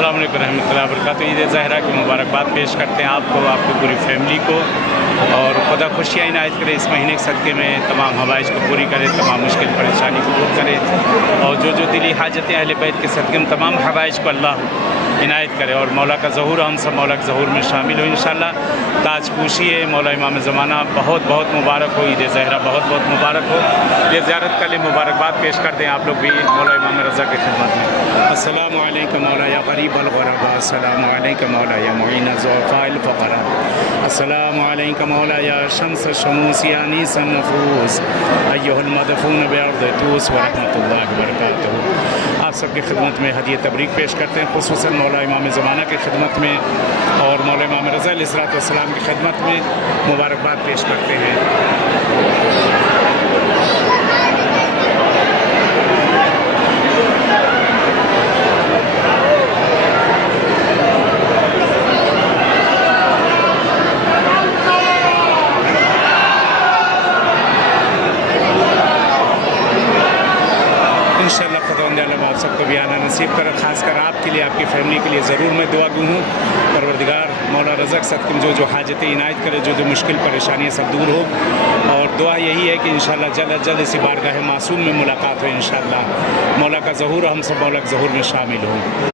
अस्सलाम वालेकुम रहमतुल्लाहि व बरकातहू। ईद ज़हरा की मुबारकबाद पेश करते हैं आपको, आपकी पूरी फैमिली को, और खुदा खुशियाँ इनायत करे इस महीने के सदक़े में, तमाम हवाइज को पूरी करे, तमाम मुश्किल परेशानी को दूर करे, और जो दिली हाजतें अहले बैत के सदक़े में तमाम हवाइज को अल्लाह इनायत करे, और मौला का ज़हूर, हम सब मौला के ज़हूर में शामिल हो इंशाअल्लाह। ताज पूशी है मौला इमाम ज़माना, बहुत बहुत मुबारक हो, ईद ज़हरा बहुत बहुत मुबारक हो। ये ज़ियारत के लिए मुबारकबाद पेश करते हैं आप लोग भी मौला इमाम रज़ा की खिदमत में। अस्सलामु अलैकुम मौला या ग़रीब अल-ग़ुरबा, अस्सलामु अलैकुम मौला या मुईन ज़ुअफ़ाइल फ़क़रा, अस्सलामु अलैकुम मौला या शम्स शमूस या अनीस अन्नुफ़ूस, अय्युहल मदफ़ून बिअर्ज़ तूस व रहमतुल्लाहि व बरकातहू। आप सबकी खिदमत में हदीये तबरीक पेश करते हैं, खुसूसन मौला इमाम ज़माना की खिदमत में और मौला इमाम रज़ा अलैहिस्सलाम की खिदमत में मुबारकबाद पेश करते हैं। इंशाअल्लाह खुदावंद आलम आप सबको भी आना नसीब करे, ख़ासकर आपके लिए, आपकी फैमिली के लिए ज़रूर मैं दुआ गो हूँ। परवरदिगार मौला रज़ा के सदक़े में जो हाजतें इनायत करे, जो मुश्किल परेशानियाँ सब दूर हो, और दुआ यही है कि इंशाअल्लाह जल्द अज जल्द इसी बारगाह मासूम में मुलाकात हो इंशाअल्लाह। मौला का ज़हूर, हम सब मौला के ज़हूर में शामिल हों।